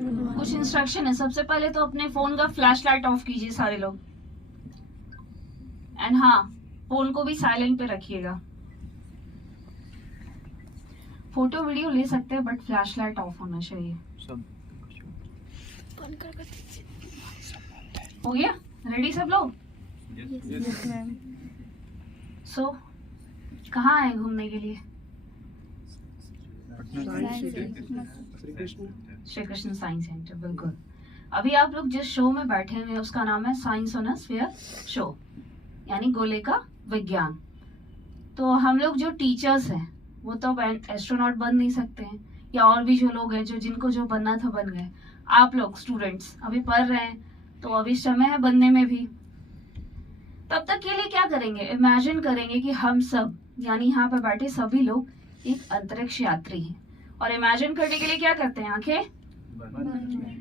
कुछ इंस्ट्रक्शन है। सबसे पहले तो अपने फोन का फ्लैश लाइट ऑफ कीजिए सारे लोग, एंड हाँ, फोन को भी साइलेंट पे रखिएगा। फोटो वीडियो ले सकते हैं बट फ्लैश लाइट ऑफ होना चाहिए। हो गया? रेडी सब लोग? सो कहाँ आए घूमने के लिए? श्री कृष्ण साइंस सेंटर, बिल्कुल। अभी आप लोग जिस शो में बैठे हुए हैं उसका नाम है science on a sphere show, यानी गोले का विज्ञान। तो हम लोग जो टीचर्स हैं वो तो अब एस्ट्रोनॉट बन नहीं सकते हैं, या और भी जो लोग हैं जो जिनको जो बनना था बन गए। आप लोग स्टूडेंट्स अभी पढ़ रहे हैं तो अभी समय है बनने में भी। तब तक के लिए क्या करेंगे? इमेजिन करेंगे कि हम सब, यानी यहाँ पे बैठे सभी लोग एक अंतरिक्ष यात्री हैं। और इमेजिन करने के लिए क्या करते हैं? आंखें।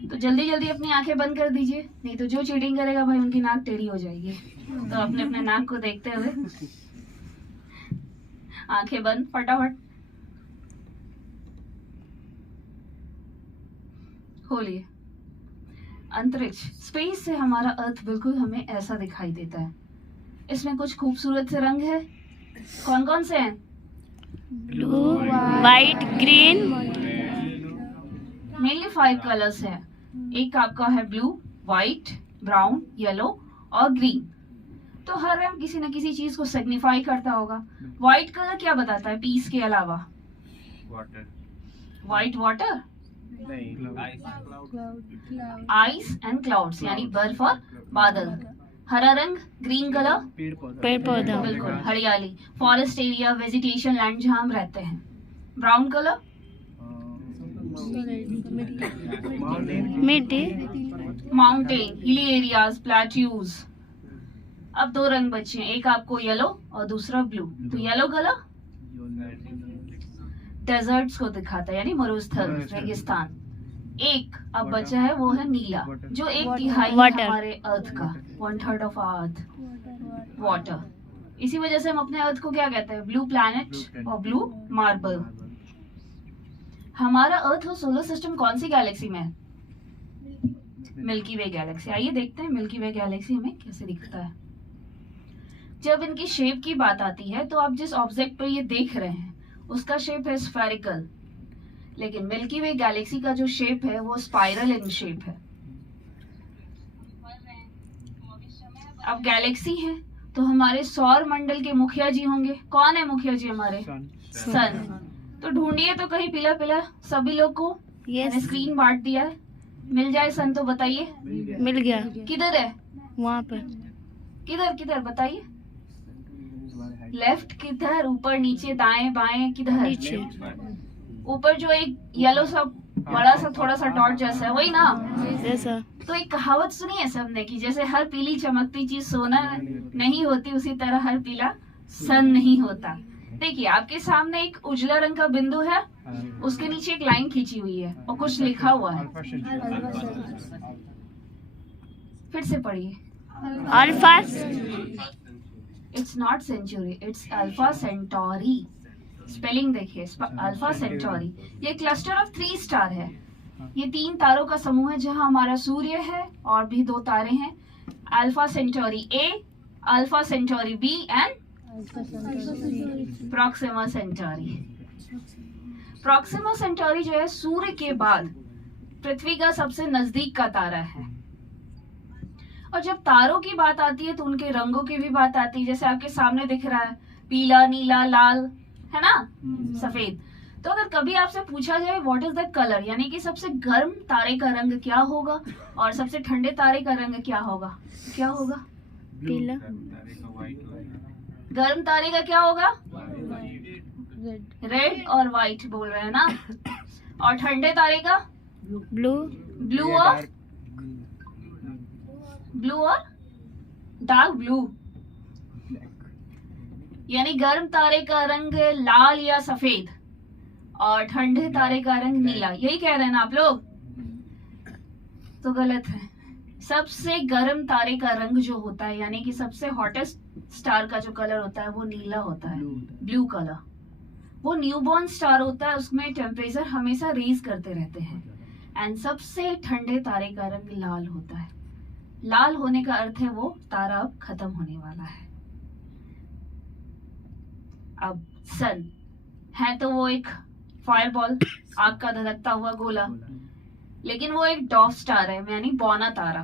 तो जल्दी जल्दी अपनी आंखें बंद कर दीजिए, नहीं तो जो चीटिंग करेगा भाई उनकी नाक टेढ़ी हो जाएगी। तो अपने अपने नाक को देखते हुए आंखें बंद फटाफट खोलिए। अंतरिक्ष, स्पेस से हमारा अर्थ बिल्कुल हमें ऐसा दिखाई देता है। इसमें कुछ खूबसूरत से रंग है। कौन कौन से हैं? Blue, white, green. Mainly 5 colours हैं। एक आपका है ब्लू, वाइट, ब्राउन, येलो और ग्रीन। तो हर रंग किसी न किसी चीज को सिग्निफाई करता होगा। व्हाइट कलर क्या बताता है पीस के अलावा? Water. White water, ice and clouds, यानी बर्फ और बादल। हरा रंग, ग्रीन कलर, पेड़ पौधा। बिल्कुल हरियाली, फॉरेस्ट एरिया, वेजिटेशन लैंड जहाँ हम रहते हैं। ब्राउन कलर, मिट्टी। Mountain, hilly areas, plateaus. अब 2 रंग बचे हैं, एक आपको येलो और दूसरा ब्लू। तो येलो कलर डेजर्ट्स को दिखाता है, यानी मरुस्थल, रेगिस्तान। एक अब बचा है वो है नीला, जो 1/3 Water. हमारे अर्थ का, 1/3 ऑफ आवर अर्थ वाटर। इसी वजह से हम अपने अर्थ को क्या कहते हैं? ब्लू प्लैनेट और ब्लू मार्बल। हमारा अर्थ और सोलर सिस्टम कौन सी गैलेक्सी में है? मिल्की वे गैलेक्सी। आइए देखते हैं मिल्की वे गैलेक्सी हमें कैसे दिखता है। जब इनकी शेप की बात आती है तो आप जिस ऑब्जेक्ट पर ये देख रहे हैं उसका शेप है स्फेरिकल, लेकिन मिल्की वे गैलेक्सी का जो शेप है वो स्पाइरल इन शेप है। अब गैलेक्सी है तो हमारे सौर मंडल के मुखिया जी होंगे। कौन है मुखिया जी हमारे? सन। तो ढूंढिए तो कहीं पीला पीला सभी लोग को। मैंने स्क्रीन बांट दिया है, मिल जाए सन तो बताइए। मिल गया। किधर है? वहाँ पर। किधर किधर बताइए। लेफ्ट किधर? ऊपर नीचे दाएं बाएं किधर? नीचे। ऊपर जो एक येलो सा बड़ा सा थोड़ा सा डॉट जैसा है वही ना? जैसा। तो एक कहावत सुनी है सबने कि जैसे हर पीली चमकती चीज सोना नहीं होती, उसी तरह हर पीला सन नहीं होता। देखिए आपके सामने एक उजला रंग का बिंदु है, उसके नीचे एक लाइन खींची हुई है और कुछ लिखा हुआ है। फिर से पढ़िए। Alpha. It's not century, it's Alpha Centauri. Spelling देखिए, अल्फा सेंटोरी। ये क्लस्टर ऑफ 3 स्टार है। ये 3 तारों का समूह है जहां हमारा सूर्य है और भी 2 तारे हैं। Alpha Centauri A, Alpha Centauri B and Proxima Centauri. Proxima Centauri जो है सूर्य के बाद पृथ्वी का सबसे नजदीक का तारा है। और जब तारों की बात आती है तो उनके रंगों की भी बात आती है। जैसे आपके सामने दिख रहा है पीला, नीला, लाल, है ना, सफेद। तो अगर कभी आपसे पूछा जाए व्हाट इज द कलर, यानी कि सबसे गर्म तारे का रंग क्या होगा और सबसे ठंडे तारे का रंग क्या होगा, क्या होगा? पीला। गर्म तारे का क्या होगा? रेड और व्हाइट बोल रहे हैं ना। और ठंडे तारे का? ब्लू। ब्लू और डार्क ब्लू। यानी गर्म तारे का रंग लाल या सफेद और ठंडे तारे का रंग नीला। यही कह रहे हैं ना आप लोग? तो गलत है। सबसे गर्म तारे का रंग जो होता है, यानी कि सबसे हॉटेस्ट स्टार का जो कलर होता है वो नीला होता है, ब्लू कलर। वो न्यूबॉर्न स्टार होता है, उसमें टेम्परेचर हमेशा रेज करते रहते हैं। एंड सबसे ठंडे तारे का रंग लाल होता है। लाल होने का अर्थ है वो तारा अब खत्म होने वाला है। अब सन है तो वो एक फायरबॉल, आग का धधकता हुआ गोला, लेकिन वो एक डॉर्फ स्टार है, यानी बौना तारा।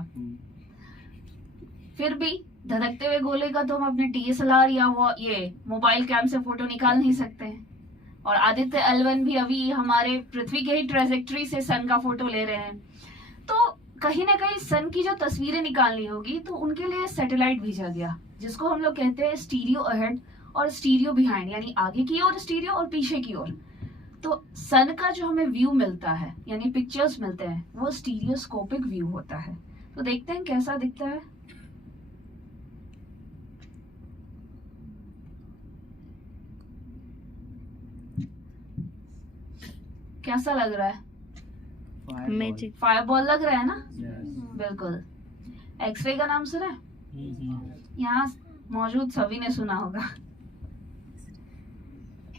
फिर भी धधकते हुए गोले का तो हम अपने DSLR या वो ये मोबाइल कैम से फोटो निकाल नहीं सकते हैं। और आदित्य L1 भी अभी हमारे पृथ्वी के ही ट्रेजेक्टरी से सन का फोटो ले रहे हैं। तो कहीं ना कहीं सन की जो तस्वीरें निकालनी होगी तो उनके लिए सैटेलाइट भेजा गया, जिसको हम लोग कहते हैं स्टीरियो अहेड और स्टीरियो बिहाइंड, यानी आगे की ओर स्टीरियो और पीछे की ओर। तो सन का जो हमें व्यू मिलता है, यानी पिक्चर्स मिलते हैं, वो स्टीरियोस्कोपिक व्यू होता है। तो देखते हैं कैसा दिखता है। कैसा लग रहा है? मैजिक। फायरबॉल लग रहा है ना? बिल्कुल। एक्सरे का नाम सुना है? यहाँ मौजूद सभी ने सुना होगा।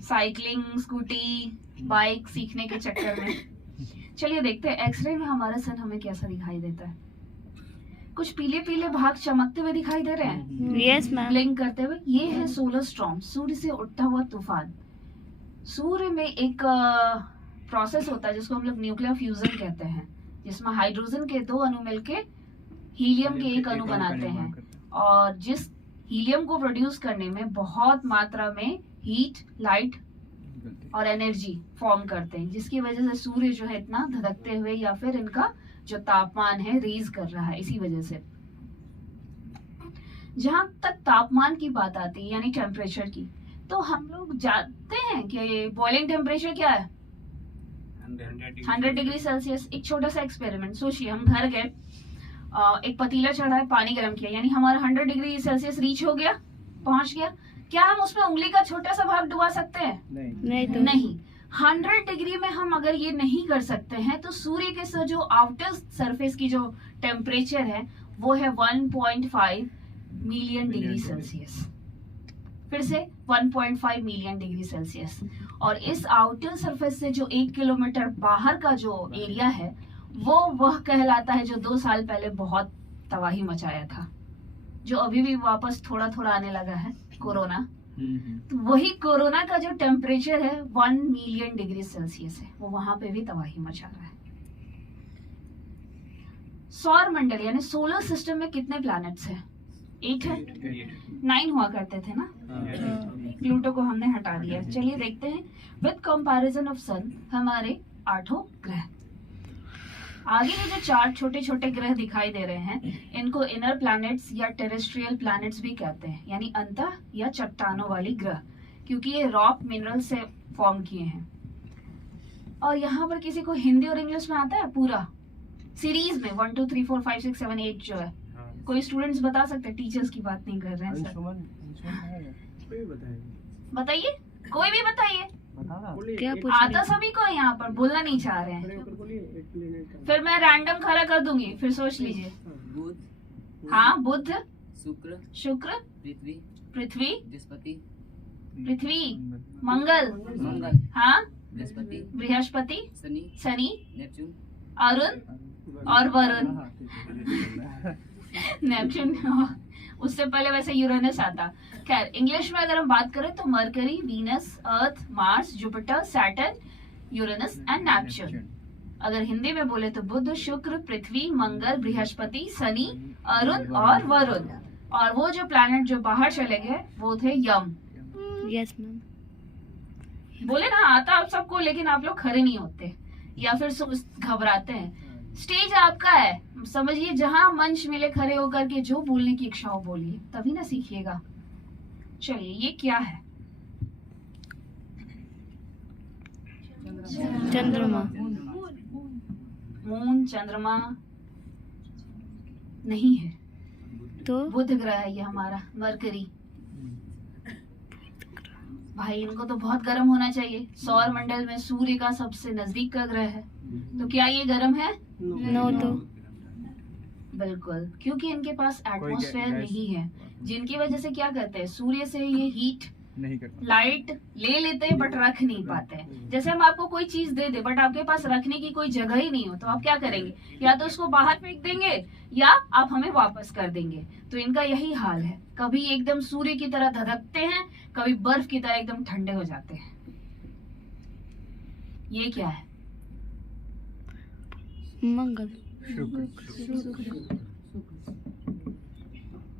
साइकिलिंग, स्कूटी, बाइक सीखने के चक्कर में। चलिए देखते हैं एक्सरे में हमारा सन हमें कैसा दिखाई देता है। कुछ पीले पीले भाग चमकते हुए दिखाई दे रहे हैं, यस मैम। ब्लिंक करते हुए। ये है सोलर स्टॉर्म, सूर्य से उठता हुआ तूफान। सूर्य में एक प्रोसेस होता है जिसको हम लोग न्यूक्लियर फ्यूजन कहते हैं, जिसमें हाइड्रोजन के 2 अणु मिलके हीलियम के 1 अणु बनाते हैं। और जिस हीलियम को प्रोड्यूस करने में बहुत मात्रा में हीट, लाइट और एनर्जी फॉर्म करते हैं, जिसकी वजह से सूर्य जो है इतना धधकते हुए या फिर इनका जो तापमान है रेज कर रहा है। इसी वजह से जहां तक तापमान की बात आती है, यानी टेम्परेचर की, तो हम लोग जानते हैं कि बॉइलिंग टेम्परेचर क्या है? 100 डिग्री सेल्सियस। एक छोटा सा एक्सपेरिमेंट सोचिए, हम घर गए, एक पतीला चढ़ा है, पानी गर्म किया, यानी हमारा 100 डिग्री सेल्सियस रीच हो गया, पहुंच गया। क्या हम उसमें उंगली का छोटा सा भाग डुबा सकते हैं? नहीं तो नहीं। 100 डिग्री में हम अगर ये नहीं कर सकते हैं तो सूर्य के साथ जो आउटर सरफेस की जो टेम्परेचर है वो है 1.5 मिलियन डिग्री सेल्सियस। फिर से 1.5 मिलियन डिग्री सेल्सियस। और इस आउटर सरफेस से जो 1 किलोमीटर बाहर का जो एरिया है वो वह कहलाता है जो 2 साल पहले बहुत तबाही मचाया था, जो अभी भी वापस थोड़ा थोड़ा आने लगा है, कोरोना। तो वही कोरोना का जो टेम्परेचर है 1 मिलियन डिग्री सेल्सियस है, वो वहां पे भी तबाही मचा रहा है। सौर मंडल यानी सोलर सिस्टम में कितने प्लैनेट्स हैं? 8 है। 9 हुआ करते थे ना, प्लूटो को हमने हटा दिया। चलिए देखते हैं विद कंपैरिजन ऑफ सन हमारे 8 ग्रह। आगे ये जो 4 छोटे छोटे ग्रह दिखाई दे रहे हैं इनको इनर प्लैनेट्स या टेरेस्ट्रियल प्लैनेट्स भी कहते हैं, यानी अंतः या चट्टानों वाली ग्रह, क्योंकि ये रॉक मिनरल से फॉर्म किए हैं। और यहाँ पर किसी को हिंदी और इंग्लिश में आता है पूरा सीरीज में 1 2 3 4 5 6 7 8 जो है? कोई स्टूडेंट्स बता सकते हैं? टीचर्स की बात नहीं कर रहे हैं सर। बताइए, कोई भी बताइए। क्या आता सभी को है, यहाँ पर बोलना नहीं चाह रहे हैं। फिर मैं रैंडम खड़ा कर दूंगी, फिर सोच लीजिए। बुध, हाँ, बुध, शुक्र, शुक्र, पृथ्वी, पृथ्वी, बृहस्पति, पृथ्वी, मंगल, मंगल, हाँ, बृहस्पति, बृहस्पति, शनि, शनि, नेपच्यून, अरुण और वरुण। नेपच्यून उससे पहले वैसे यूरेनस आता। खैर इंग्लिश में अगर हम बात करें तो mercury, Venus, earth, Mars, Jupiter, Saturn, Uranus and Neptune. अगर हिंदी में बोले तो बुध, शुक्र, पृथ्वी, मंगल, बृहस्पति, शनि, अरुण और वरुण। और वो जो प्लैनेट जो बाहर चले गए वो थे यम। Yes ma'am. बोले ना आता आप सबको, लेकिन आप लोग खड़े नहीं होते या फिर घबराते हैं। स्टेज आपका है, समझिए, जहां मंच मिले खड़े होकर के जो बोलने की इच्छा हो बोलिए, तभी ना सीखिएगा। चलिए ये क्या है? चंद्रमा। मून, चंद्रमा नहीं है, तो बुध ग्रह है ये हमारा, मरकरी। भाई इनको तो बहुत गर्म होना चाहिए। सौर मंडल में सूर्य का सबसे नजदीक का ग्रह है, तो क्या ये गर्म है? नो तो बिल्कुल, क्योंकि इनके पास एटमॉस्फेयर नहीं है, जिनकी वजह से क्या कहते हैं, सूर्य से ये हीट नहीं कर पाते। लाइट ले लेते हैं बट रख नहीं पाते हैं। जैसे हम आपको कोई चीज दे दे बट आपके पास रखने की कोई जगह ही नहीं हो, तो आप क्या करेंगे? या तो उसको बाहर फेंक देंगे या आप हमें वापस कर देंगे। तो इनका यही हाल है, कभी एकदम सूर्य की तरह धधकते हैं, कभी बर्फ की तरह एकदम ठंडे हो जाते हैं। ये क्या है? मंगल शुक्र।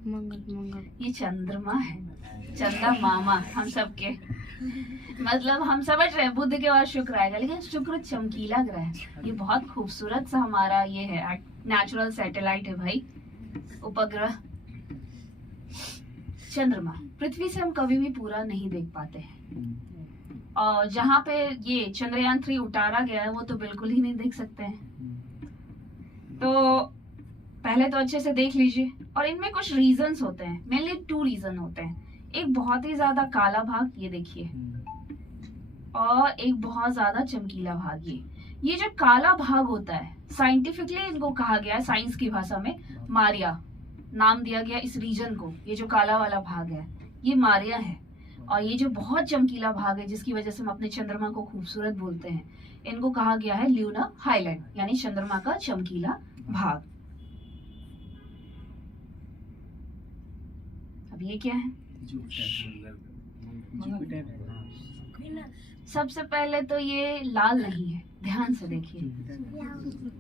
मंगल मंगल ये चंद्रमा है, चंदा मामा हम सबके। मतलब हम समझ रहे हैं बुध के बाद शुक्र आएगा, लेकिन शुक्र चमकीला ग्रह है। ये बहुत खूबसूरत सा हमारा ये है, नेचुरल सैटेलाइट है भाई, उपग्रह। चंद्रमा पृथ्वी से हम कभी भी पूरा नहीं देख पाते हैं, और जहाँ पे ये चंद्रयान 3 उतारा गया है वो तो बिल्कुल ही नहीं देख सकते हैं। तो पहले तो अच्छे से देख लीजिए, और इनमें कुछ रीजंस होते हैं, मेनली 2 रीजन होते हैं। एक बहुत ही ज्यादा काला भाग, ये देखिए, और एक बहुत ज्यादा चमकीला भाग। ये जो काला भाग होता है, साइंटिफिकली इनको कहा गया है, साइंस की भाषा में मारिया नाम दिया गया इस रीजन को। ये जो काला वाला भाग है ये मारिया है, और ये जो बहुत चमकीला भाग है जिसकी वजह से हम अपने चंद्रमा को खूबसूरत बोलते हैं, इनको कहा गया है ल्यूना हाईलैंड, यानी चंद्रमा का चमकीला भाग। अब ये क्या है? सबसे पहले तो ये लाल नहीं है, ध्यान से देखिए,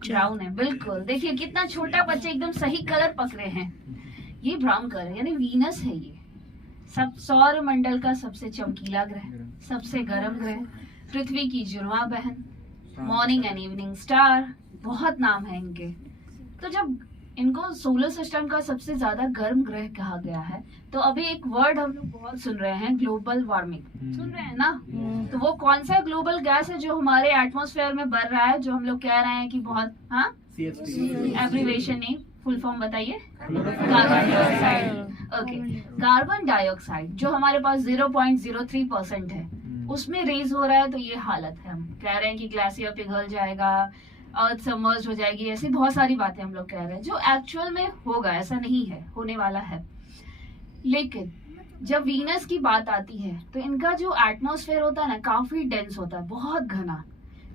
ब्राउन है। बिल्कुल, देखिए कितना छोटा बच्चा एकदम सही कलर पकड़े हैं। ये ब्राउन कलर है, यानी वीनस है। ये सब सौर मंडल का सबसे चमकीला ग्रह, सबसे गर्म ग्रह, पृथ्वी की जुड़वा बहन, मॉर्निंग एंड इवनिंग स्टार, बहुत नाम है इनके। तो जब इनको सोलर सिस्टम का सबसे ज्यादा गर्म ग्रह कहा गया है, तो अभी एक वर्ड हम लोग बहुत सुन रहे हैं, ग्लोबल वार्मिंग। सुन रहे हैं ना? तो वो कौन सा ग्लोबल गैस है जो हमारे एटमॉस्फेयर में बढ़ रहा है, जो हम लोग कह रहे हैं कि बहुत, हाँ, एब्रीवेशन नहीं, फुल फॉर्म बताइए। Carbon dioxide. Okay, carbon dioxide जो हमारे पास 0.03% है, उसमें रेज हो रहा है। तो ये हालत है, हम कह रहे हैं कि ग्लेशियर पिघल जाएगा, अर्थ सबमर्ज हो जाएगी, ऐसी बहुत सारी बातें हम लोग कह रहे हैं, जो एक्चुअल में होगा ऐसा नहीं है, होने वाला है। लेकिन जब वीनस की बात आती है तो इनका जो एटमॉस्फेयर होता है ना, काफी डेंस होता है, बहुत घना,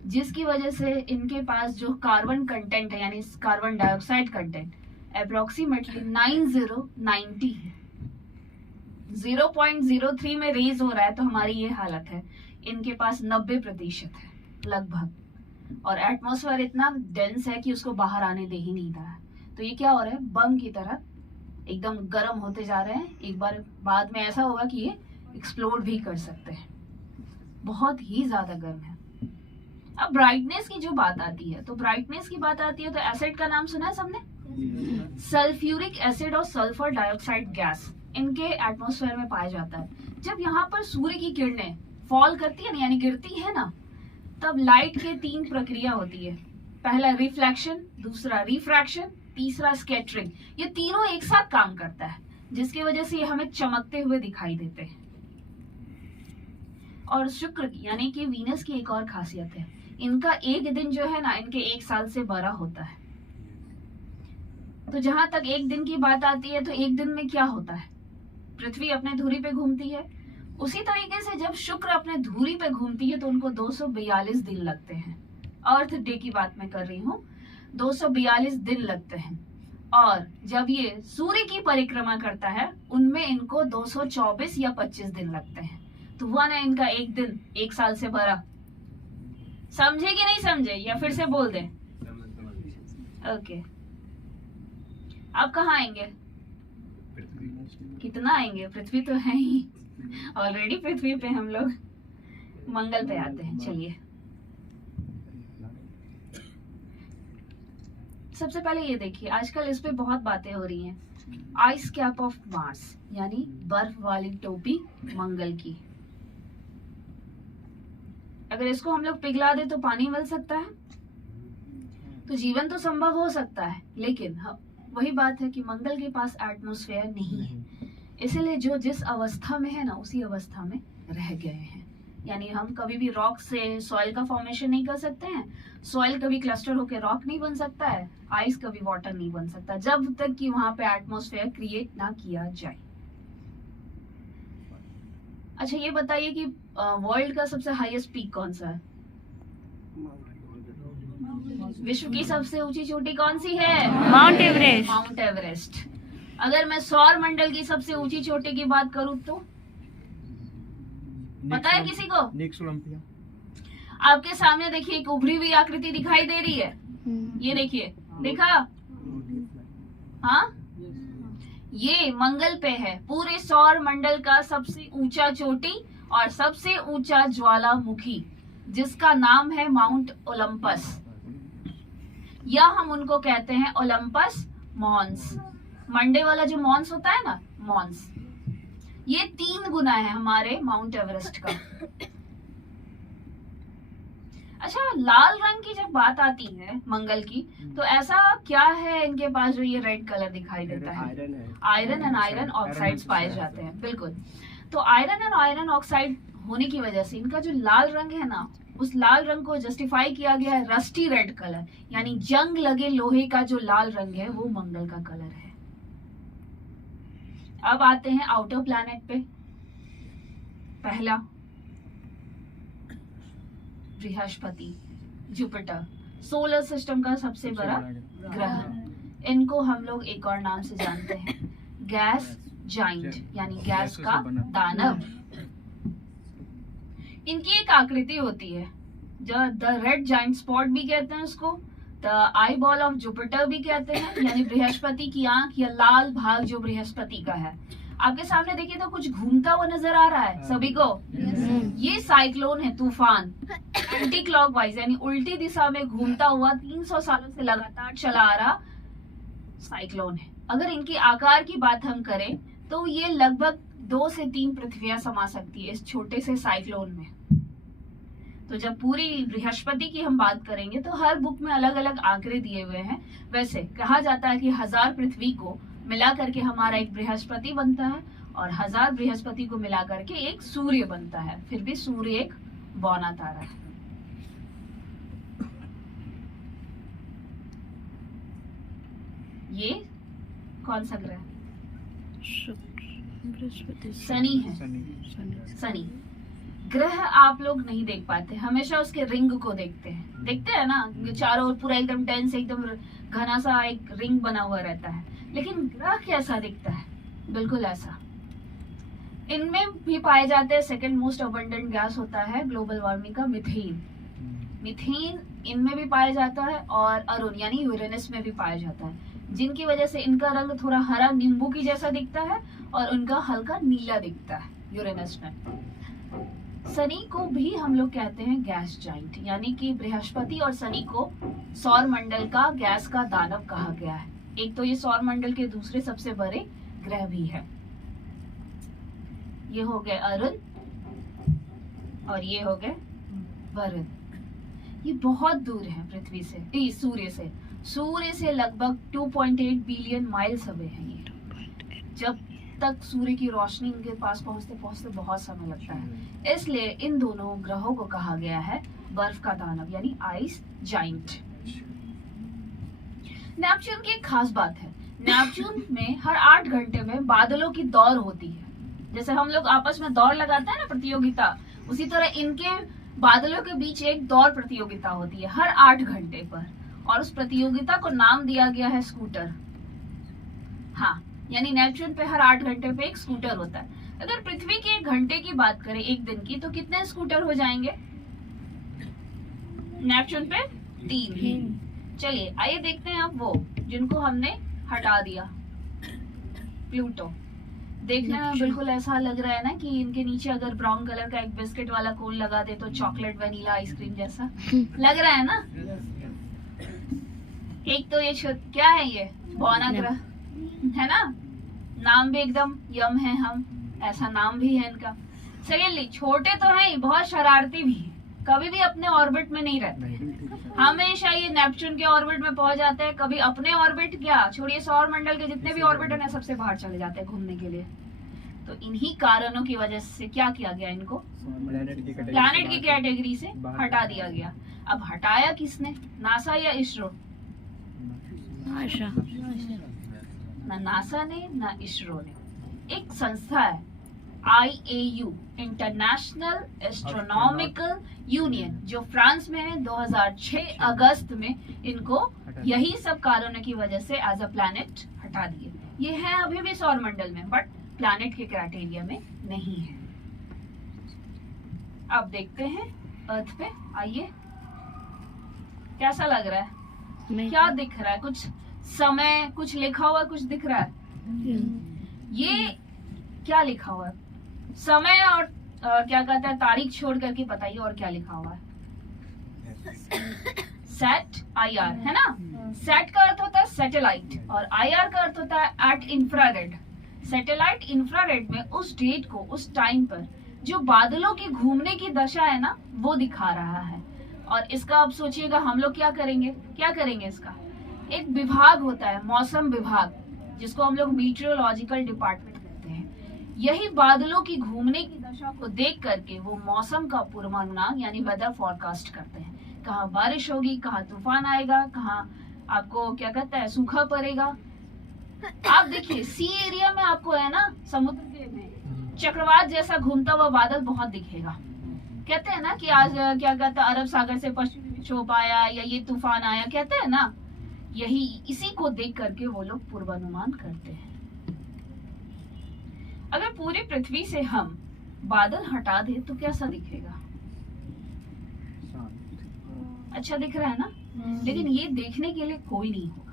जिसकी वजह से इनके पास जो कार्बन कंटेंट है, यानी कार्बन डाइऑक्साइड कंटेंट, अप्रोक्सीमेटली 90 है। 0.03 में रेज हो रहा है, तो हमारी ये हालत है। इनके पास 90% है लगभग, और एटमॉस्फेयर इतना डेंस है कि उसको बाहर आने दे ही नहीं रहा है। तो ये क्या हो रहा है? बम की तरह एकदम गर्म होते जा रहे हैं। एक बार बाद में ऐसा होगा कि ये एक्सप्लोड भी कर सकते हैं, बहुत ही ज्यादा गर्म है। अब ब्राइटनेस की जो बात आती है, तो ब्राइटनेस की बात आती है तो एसिड का नाम सुना है सबने? सल्फ्यूरिक एसिड और सल्फर डाइऑक्साइड गैस इनके एटमॉस्फेयर में पाया जाता है। जब यहाँ पर सूर्य की किरणें फॉल करती है ना, यानी गिरती है ना, तब लाइट के 3 प्रक्रिया होती है। पहला रिफ्लेक्शन, दूसरा रिफ्रैक्शन, तीसरा स्कैटरिंग। ये तीनों एक साथ काम करता है, जिसकी वजह से ये हमें चमकते हुए दिखाई देते हैं। और शुक्र की यानी कि वीनस की एक और खासियत है, इनका एक दिन जो है ना, इनके 1 साल से बड़ा होता है। तो जहां तक एक दिन की बात आती है, तो एक दिन में क्या होता है? पृथ्वी अपने धुरी पे घूमती है, उसी तरीके से जब शुक्र अपने धुरी पे घूमती है तो उनको 242 दिन लगते हैं। अर्थ डे की बात मैं कर रही हूँ, 242 दिन लगते हैं। और जब ये सूर्य की परिक्रमा करता है, उनमें इनको 224 या 25 दिन लगते हैं। तो हुआ ना इनका एक दिन 1 साल से बड़ा। समझे कि नहीं समझे, या फिर से बोल दें? ओके, अब कहाँ आएंगे? कितना आएंगे? पृथ्वी तो है ही ऑलरेडी, पृथ्वी पे हम लोग। मंगल पे आते हैं। चलिए, सबसे पहले ये देखिए, आजकल इस पे बहुत बातें हो रही हैं। आइस कैप ऑफ मार्स, यानी बर्फ वाली टोपी मंगल की। अगर इसको हम लोग पिघला दे तो पानी मिल सकता है, तो जीवन तो संभव हो सकता है। लेकिन वही बात है कि मंगल के पास एटमॉस्फेयर नहीं है, इसीलिए जो जिस अवस्था में है ना, उसी अवस्था में रह गए हैं। यानी हम कभी भी रॉक से सॉइल का फॉर्मेशन नहीं कर सकते हैं, सॉइल कभी क्लस्टर होकर रॉक नहीं बन सकता है, आइस कभी वाटर नहीं बन सकता, जब तक कि वहां पे एटमॉस्फेयर क्रिएट ना किया जाए। अच्छा ये बताइए कि वर्ल्ड का सबसे हाईएस्ट पीक कौन सा है? विश्व की सबसे ऊंची चोटी कौन सी है? Mount Everest. Mount Everest. अगर मैं सौर मंडल की सबसे ऊंची चोटी की बात करूं तो पता है किसी को? Next Olympia. आपके सामने देखिए एक उभरी हुई आकृति दिखाई दे रही है, ये देखिए, देखा? हाँ, ये मंगल पे है, पूरे सौर मंडल का सबसे ऊंचा चोटी और सबसे ऊंचा ज्वालामुखी, जिसका नाम है माउंट ओलंपस, या हम उनको कहते हैं ओलंपस मॉन्स। मंडे वाला जो मॉन्स होता है ना, मॉन्स, ये 3 गुना है हमारे माउंट एवरेस्ट का। अच्छा, लाल रंग की जब बात आती है मंगल की, तो ऐसा क्या है इनके पास जो ये रेड कलर दिखाई देता है? आयरन है। आयरन एंड आयरन ऑक्साइड्स पाए जाते हैं, बिल्कुल। तो आयरन एंड आयरन ऑक्साइड होने की वजह से इनका जो लाल रंग है ना, उस लाल रंग को जस्टिफाई किया गया है रस्टी रेड कलर, यानी जंग लगे लोहे का जो लाल रंग है वो मंगल का कलर है। अब आते हैं आउटर प्लैनेट पे। पहला बृहस्पति, जुपिटर, सोलर सिस्टम का सबसे बड़ा ग्रह। इनको हम लोग एक और नाम से जानते हैं, गैस जाइंट, यानी गैस का दानव। इनकी एक आकृति होती है जो द रेड जाइंट स्पॉट भी कहते हैं उसको, the eye ball of Jupiter भी कहते हैं, यानी बृहस्पति की आंख या लाल भाग जो बृहस्पति का है। आपके सामने देखिए तो कुछ घूमता हुआ नजर आ रहा है सभी को। ये साइक्लोन है, तूफान, एंटी क्लॉकवाइज यानी उल्टी दिशा में घूमता हुआ 300 सालों से लगातार चला आ रहा साइक्लोन है। अगर इनके आकार की बात हम करें तो ये लगभग 2 से 3 पृथ्वियां समा सकती है इस छोटे से साइक्लोन में। तो जब पूरी बृहस्पति की हम बात करेंगे तो हर बुक में अलग अलग आंकड़े दिए हुए हैं। वैसे कहा जाता है कि 1000 पृथ्वी को मिला करके हमारा एक बृहस्पति बनता है और 1000 बृहस्पति को मिला करके एक सूर्य बनता है। फिर भी सूर्य एक बौना तारा है। ये कौन सा ग्रह? बृहस्पति। शनि है। शनि ग्रह आप लोग नहीं देख पाते, हमेशा उसके रिंग को देखते हैं। देखते हैं ना, चारों ओर पूरा एकदम टेंस, एकदम घना सा एक रिंग बना हुआ रहता है। लेकिन ग्रह कैसा दिखता है? बिल्कुल ऐसा। इनमें भी पाए जाते हैं, सेकंड मोस्ट अबंडेंट गैस होता है ग्लोबल वार्मिंग का मीथेन। मीथेन इनमें भी पाया जाता है और अरुण यानी यूरेनस में भी पाया जाता है, जिनकी वजह से इनका रंग थोड़ा हरा नींबू की जैसा दिखता है और उनका हल्का नीला दिखता है यूरेनस में। शनि को भी हम लोग कहते हैं गैस जाइंट, यानी कि बृहस्पति और शनि को सौर मंडल का गैस का दानव कहा गया है। एक तो ये सौर मंडल के दूसरे सबसे बड़े ग्रह भी है। ये हो गए अरुण और ये हो गए वरुण। ये बहुत दूर है पृथ्वी से, सूर्य से लगभग 2.8 बिलियन माइल्स अवे है ये। जब तक सूर्य की रोशनी इनके पास पहुंचते पहुंचते बहुत समय लगता है, इसलिए इन दोनों ग्रहों को कहा गया है बर्फ का दानव यानी आइस जाइंट। नेपच्यून की एक खास बात है, नेपच्यून में हर 8 घंटे में बादलों की दौड़ होती है। जैसे हम लोग आपस में दौड़ लगाते हैं ना, प्रतियोगिता, उसी तरह इनके बादलों के बीच एक दौड़ प्रतियोगिता होती है हर 8 घंटे पर, और उस प्रतियोगिता को नाम दिया गया है स्कूटर। हाँ, यानी नेपच्यून पे हर 8 घंटे पे एक स्कूटर होता है। अगर पृथ्वी के 1 घंटे की बात करें, एक दिन की, तो कितने स्कूटर हो जाएंगे? नेपच्यून पे 3। चलिए आइए देखते हैं अब वो जिनको हमने हटा दिया, प्लूटो। देखने में बिल्कुल ऐसा लग रहा है ना कि इनके नीचे अगर ब्राउन कलर का एक बिस्किट वाला कोन लगा दे तो चॉकलेट वनीला आइसक्रीम जैसा लग रहा है ना। एक तो ये क्या है, ये बौना ग्रह है ना, नाम भी एकदम यम है, हम ऐसा नाम भी है इनका। सेकेंडली छोटे तो हैं, बहुत शरारती भी है, कभी भी अपने ऑर्बिट में नहीं रहते, हमेशा ये नेपच्यून के ऑर्बिट में पहुंच जाते हैं। कभी अपने ऑर्बिट क्या छोड़िए, सौर मंडल के जितने भी ऑर्बिट है सबसे बाहर चले जाते हैं घूमने के लिए। तो इन्हीं कारणों की वजह से क्या किया गया, इनको प्लैनेट की कैटेगरी से हटा दिया गया। अब हटाया किसने, नासा या इसरो? ना नासा ने ना इसरो ने, एक संस्था है IAU इंटरनेशनल एस्ट्रोनॉमिकल यूनियन, जो फ्रांस में है, 2006 अगस्त में इनको यही सब कारणों की वजह से एज अ प्लैनेट हटा दिए। ये है अभी भी सौरमंडल में, बट प्लैनेट के क्राइटेरिया में नहीं है। अब देखते हैं अर्थ पे, आइए कैसा लग रहा है, मैं क्या दिख रहा है, कुछ समय कुछ लिखा हुआ कुछ दिख रहा है? ये क्या लिखा हुआ है? समय और क्या कहते हैं तारीख छोड़ करके बताइए और क्या लिखा हुआ है? सेट IR है ना। सेट का अर्थ होता है सैटेलाइट और IR का अर्थ होता है एट इंफ्रारेड। सैटेलाइट इंफ्रारेड में उस डेट को, उस टाइम पर जो बादलों के घूमने की दशा है ना, वो दिखा रहा है। और इसका अब सोचिएगा हम लोग क्या करेंगे, क्या करेंगे इसका? एक विभाग होता है मौसम विभाग, जिसको हम लोग मीटियोलॉजिकल डिपार्टमेंट कहते हैं। यही बादलों की घूमने की दशा को देख करके वो मौसम का पूर्वानुमान यानी वेदर फोरकास्ट करते हैं। कहाँ बारिश होगी, कहाँ तूफान आएगा, कहाँ आपको क्या कहते हैं सूखा पड़ेगा। आप देखिए सी एरिया में आपको है ना, समुद्र के में चक्रवात जैसा घूमता हुआ बादल बहुत दिखेगा। कहते हैं ना कि आज क्या कहते हैं अरब सागर से पश्चिमी विक्षोभ आया या ये तूफान आया, कहते हैं ना, यही इसी को देख करके वो लोग पूर्वानुमान करते हैं। अगर पूरी पृथ्वी से हम बादल हटा दें तो कैसा दिखेगा? अच्छा दिख रहा है ना, लेकिन ये देखने के लिए कोई नहीं होगा।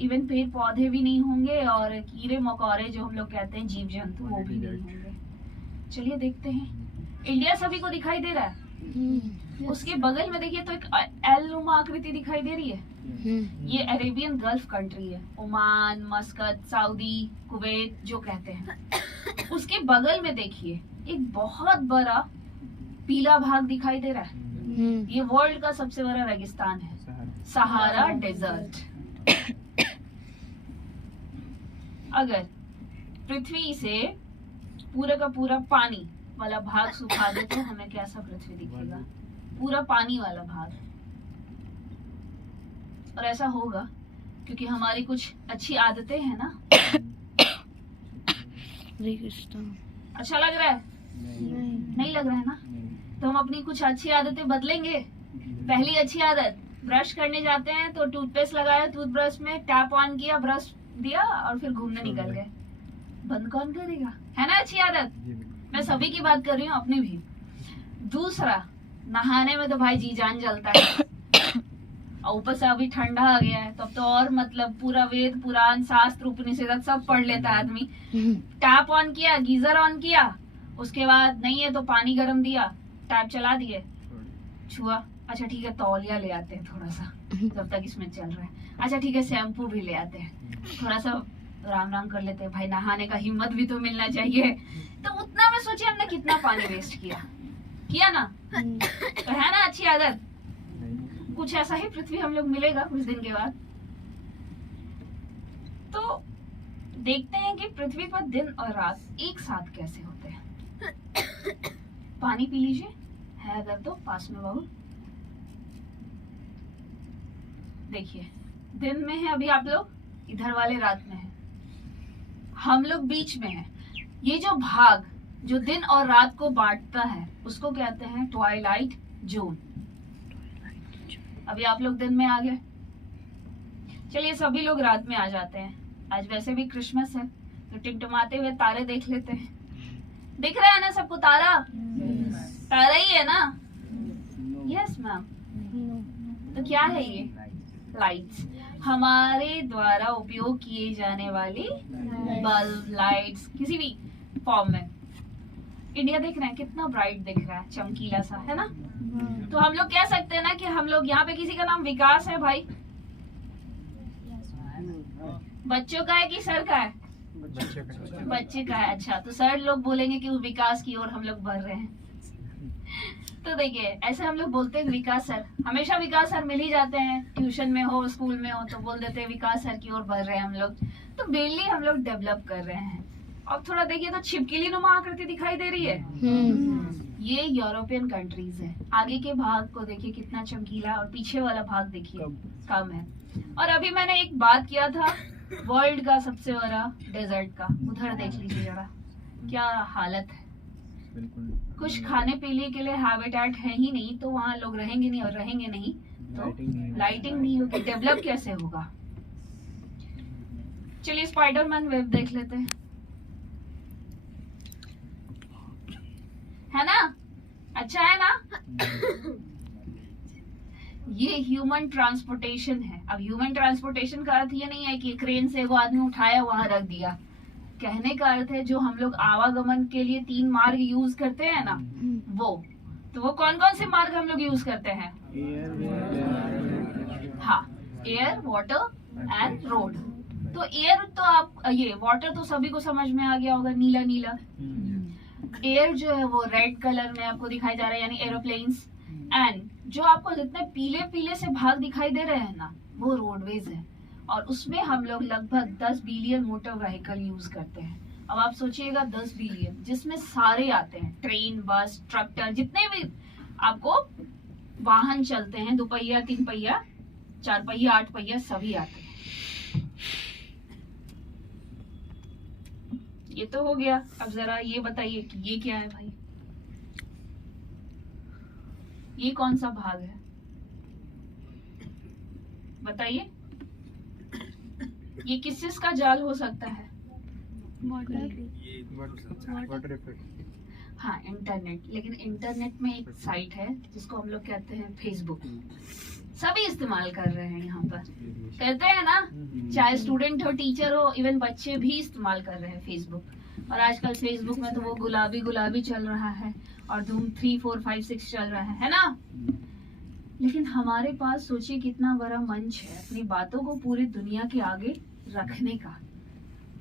इवन पेड़ पौधे भी नहीं होंगे और कीड़े मकोड़े जो हम लोग कहते हैं जीव जंतु, वो भी नहीं होंगे। चलिए देखते हैं। इंडिया सभी को दिखाई दे रहा है। उसके बगल में देखिए तो एक एल नुमा आकृति दिखाई दे रही है। ये अरेबियन गल्फ कंट्री है, ओमान, मस्कत, सऊदी, कुवैत जो कहते हैं। उसके बगल में देखिए एक बहुत बड़ा पीला भाग दिखाई दे रहा है। ये वर्ल्ड का सबसे बड़ा रेगिस्तान है, सहारा डेजर्ट। अगर पृथ्वी से पूरा का पूरा पानी वाला भाग सुखा दे तो हमें कैसा पृथ्वी दिखेगा? पूरा पानी वाला भाग। और ऐसा होगा क्योंकि हमारी कुछ अच्छी आदतें हैं ना। अच्छा लग रहा है? नहीं लग रहा है ना? तो हम अपनी कुछ अच्छी आदतें बदलेंगे। पहली अच्छी आदत, ब्रश करने जाते हैं तो टूथपेस्ट लगाया टूथब्रश में, टैप ऑन किया, ब्रश दिया और फिर घूमने निकल गए। बंद कौन करेगा? है ना अच्छी आदत? मैं सभी की बात कर रही हूँ, अपनी भी। दूसरा, नहाने में तो भाई जी जान जलता है और ऊपर से अभी ठंडा आ गया है, तब तो और मतलब पूरा वेद पुराण शास्त्र उपनिषद सब पढ़ लेता है आदमी। टैप ऑन किया, गीजर ऑन किया, उसके बाद नहीं है तो पानी गर्म दिया, टैप चला दिए, छुआ, अच्छा ठीक है तौलिया ले आते हैं थोड़ा सा जब तक इसमें चल रहा है, अच्छा ठीक है शैम्पू भी ले आते हैं, थोड़ा सा राम राम कर लेते हैं, भाई नहाने का हिम्मत भी तो मिलना चाहिए। तो उतना में सोचिए हमने कितना पानी वेस्ट किया ना। तो है ना अच्छी आदत? कुछ ऐसा ही पृथ्वी हम लोग मिलेगा कुछ दिन के बाद। तो देखते हैं कि पृथ्वी पर दिन और रात एक साथ कैसे होते हैं। पानी पी लीजिए, है अगर तो पास में बाबू। देखिए दिन में है अभी आप लोग, इधर वाले रात में है, हम लोग बीच में है। ये जो भाग जो दिन और रात को बांटता है उसको कहते हैं ट्वाइलाइट जोन। अभी आप लोग दिन में आ गए, चलिए सभी लोग रात में आ जाते हैं। आज वैसे भी क्रिसमस है तो टिमटिमाते हुए तारे देख लेते हैं। दिख रहा है ना सबको तारा? तारा ही है ना? Yes ma'am. तो क्या है ये? लाइट्स, हमारे द्वारा उपयोग किए जाने वाली बल्ब, लाइट्स किसी भी फॉर्म में। इंडिया देख रहे हैं कितना ब्राइट दिख रहा है, चमकीला सा, है ना? तो हम लोग कह सकते हैं ना कि हम लोग यहाँ पे, किसी का नाम विकास है भाई? बच्चों का है कि सर का है? बच्चे का है। अच्छा, तो सर लोग बोलेंगे कि विकास की ओर हम लोग बढ़ रहे हैं। तो देखिए ऐसे हम लोग बोलते हैं विकास सर, हमेशा विकास सर मिल ही जाते हैं, ट्यूशन में हो स्कूल में हो तो बोल देते हैं विकास सर की ओर बढ़ रहे हैं हम लोग। तो डेली हम लोग डेवलप कर रहे हैं। अब थोड़ा देखिए तो छिपकली नुमा आकृति दिखाई दे रही है। ये यूरोपियन कंट्रीज है। आगे के भाग को देखिए कितना चमकीला, और पीछे वाला भाग देखिए कम है। और अभी मैंने एक बात किया था वर्ल्ड का सबसे बड़ा डेजर्ट का, उधर देख लीजिए जरा, क्या हालत है। बिल्कुल। कुछ खाने पीने के लिए हैबिटेट है ही नहीं, तो वहाँ लोग रहेंगे नहीं, और रहेंगे नहीं तो लाइटिंग नहीं होगी, डेवलप कैसे होगा। चलिए स्पाइडरमैन वेब देख लेते हैं, है ना, अच्छा है ना। ये ह्यूमन ट्रांसपोर्टेशन है। अब ह्यूमन ट्रांसपोर्टेशन का अर्थ ये नहीं है कि क्रेन से एगो आदमी उठाया वहां रख दिया। कहने का अर्थ है जो हम लोग आवागमन के लिए 3 मार्ग यूज करते हैं ना, वो तो वो कौन कौन से मार्ग हम लोग यूज करते हैं। हाँ, एयर, वाटर एंड रोड। तो एयर तो आप, ये वाटर तो सभी को समझ में आ गया होगा, नीला नीला। एयर जो है वो रेड कलर में आपको दिखाई जा रहा है, यानी एरोप्लेन्स। एंड जो आपको जितने पीले पीले से भाग दिखाई दे रहे हैं ना, वो रोडवेज है, और उसमें हम लोग लगभग 10 बिलियन मोटर व्हीकल यूज करते हैं। अब आप सोचिएगा 10 बिलियन, जिसमें सारे आते हैं, ट्रेन, बस, ट्रैक्टर, जितने भी आपको वाहन चलते हैं, 2 पहिया, 3 पहिया, 4 पहिया, 8 पहिया, सभी आते हैं। ये तो हो गया। अब जरा ये बताइए कि ये क्या है भाई, ये कौन सा भाग है, बताइए। ये किस चीज का जाल हो सकता है। Water effect. हाँ, इंटरनेट। लेकिन इंटरनेट में एक साइट है जिसको हम लोग कहते हैं फेसबुक, सभी इस्तेमाल कर रहे हैं यहाँ पर, कहते हैं ना, चाहे स्टूडेंट हो, टीचर हो, इवन बच्चे भी इस्तेमाल कर रहे हैं फेसबुक। और आजकल फेसबुक में तो वो गुलाबी गुलाबी चल रहा है, और धूम 3, 4, 5, 6 चल रहा है ना। लेकिन हमारे पास सोचिए कितना बड़ा मंच है अपनी बातों को पूरी दुनिया के आगे रखने का।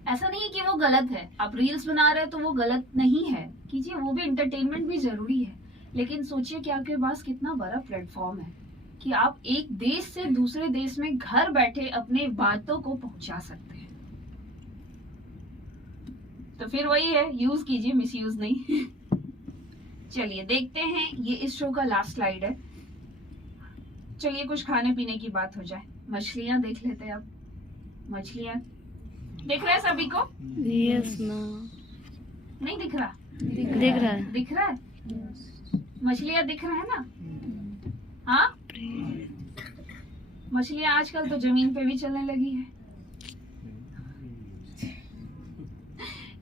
ऐसा नहीं कि वो गलत है, आप रील्स बना रहे हैं तो वो गलत नहीं है, कीजिए, वो भी एंटरटेनमेंट भी जरूरी है। लेकिन सोचिए कि आपके पास कितना बड़ा प्लेटफॉर्म है कि आप एक देश से दूसरे देश में घर बैठे अपने बातों को पहुंचा सकते हैं। तो फिर वही है, यूज कीजिए, मिस यूज नहीं। चलिए देखते हैं, ये इस शो का लास्ट स्लाइड है। चलिए कुछ खाने पीने की बात हो जाए। मछलियां देख लेते हैं। अब मछलियां दिख रहा है सभी को, यस ना, नहीं दिख रहा, दिख रहा है। दिख रहा है, मछलियां दिख रहा है ना। हाँ, मछलियां आजकल तो जमीन पे भी चलने लगी है।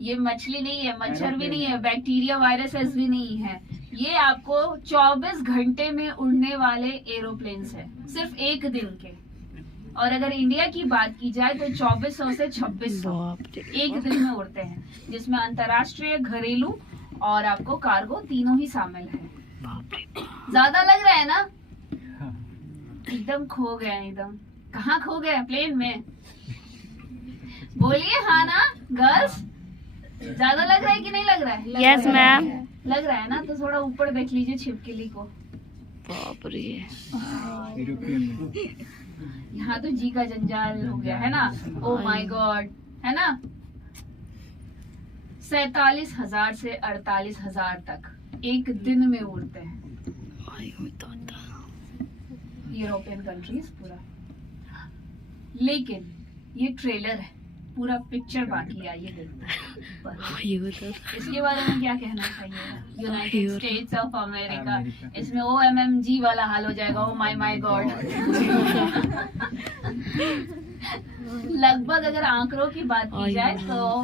ये मछली नहीं है, मच्छर भी नहीं है, बैक्टीरिया वायरसेस भी नहीं है, ये आपको 24 घंटे में उड़ने वाले एरोप्लेन्स है, सिर्फ एक दिन के। और अगर इंडिया की बात की जाए तो 2400 से 2600 एक दिन में उड़ते हैं, जिसमें अंतर्राष्ट्रीय, घरेलू और आपको कार्गो तीनों ही शामिल है। ज्यादा लग रहा है ना, एकदम खो गए, एकदम कहाँ खो गए, प्लेन में। बोलिए हाँ ना गर्ल्स, ज्यादा लग रहा है कि नहीं लग रहा है। Yes ma'am. लग रहा है ना, तो थोड़ा ऊपर देख लीजिए छिपकली को। बाप रे, यहाँ तो जी का जंजाल हो गया है ना। ओ माय गॉड, है ना। 47,000 से 48,000 तक एक दिन में उड़ते हैं यूरोपियन कंट्रीज पूरा। लेकिन ये ट्रेलर है, पूरा पिक्चर बाकी है, ये देखते हैं। इसके बारे में क्या कहना चाहिए। यूनाइटेड स्टेट्स ऑफ अमेरिका, इसमें OMG वाला हाल हो जाएगा, ओ माय गॉड। लगभग अगर आंकड़ों की बात की जाए तो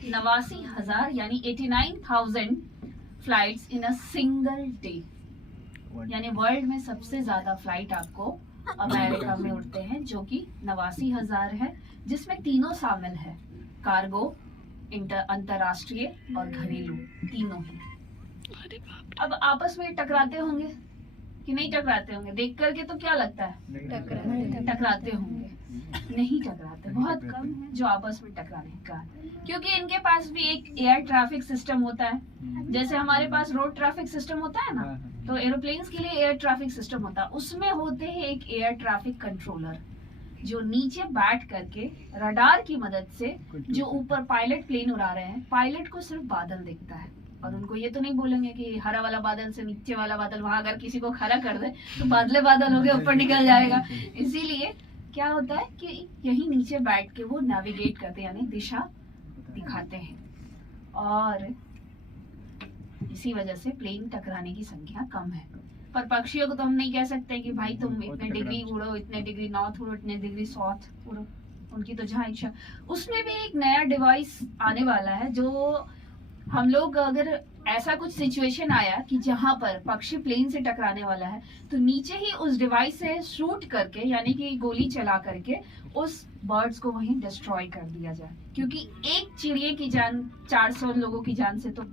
89,000 यानी 89,000 flights in a single day. यानी वर्ल्ड में सबसे ज्यादा फ्लाइट आपको अमेरिका में उड़ते हैं, जो कि 89,000 है, जिसमें तीनों शामिल है, कार्गो, अंतरराष्ट्रीय और घरेलू, तीनों ही। अब आपस में टकराते होंगे कि नहीं टकराते होंगे, देख करके तो क्या लगता है टकराते होंगे। नहीं टकराते, बहुत कम है जो आपस में टकराने का, क्योंकि इनके पास भी एक एयर ट्रैफिक सिस्टम होता है। जैसे हमारे पास रोड ट्रैफिक सिस्टम होता है ना, तो एरोप्लेन्स के लिए एयर ट्रैफिक सिस्टम होता है। उसमें होते हैं एक एयर ट्रैफिक कंट्रोलर, जो नीचे बैठ करके रडार की मदद से जो ऊपर पायलट प्लेन उड़ा रहे हैं, पायलट को सिर्फ बादल दिखता है, और उनको ये तो नहीं बोलेंगे कि हरा वाला बादल से नीचे वाला बादल, वहां अगर किसी को खड़ा कर दे तो बादले बादल हो गए, ऊपर निकल जाएगा। इसीलिए क्या होता है कि यही नीचे बैठ के वो नेविगेट करते हैं, यानी दिशा दिखाते हैं, और इसी वजह से प्लेन टकराने की संख्या कम है। पर पक्षियों को तो हम नहीं कह सकते कि भाई तुम इतने डिग्री उड़ो, इतने डिग्री नॉर्थ उड़ो, इतने डिग्री साउथ उड़ो, उनकी तो जहाँ इच्छा। उसमें भी एक नया डिवाइस आने वाला है, जो हम लोग अगर ऐसा कुछ सिचुएशन आया कि जहां पर पक्षी प्लेन से टकराने वाला है, तो नीचे ही उस डिवाइस से शूट करके, यानी कि गोली चला करके उस बर्ड्स को वहीं डिस्ट्रॉय कर दिया जाए, क्योंकि एक चिड़िया की जान 400 लोगों की जान से तो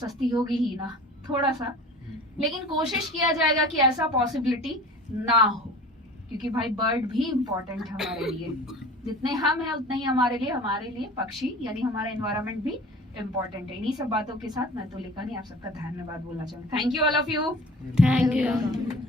सस्ती होगी ही ना, थोड़ा सा। लेकिन कोशिश किया जाएगा कि ऐसा पॉसिबिलिटी ना हो, क्योंकि भाई बर्ड भी इम्पोर्टेंट हमारे लिए, जितने हम हैं उतने ही हमारे लिए पक्षी यानी हमारा एनवायरनमेंट भी इम्पोर्टेंट है। इन्हीं सब बातों के साथ मैं तुलिका ने आप सबका धन्यवाद बोलना चाहूंगी। Thank you all of you. Thank you.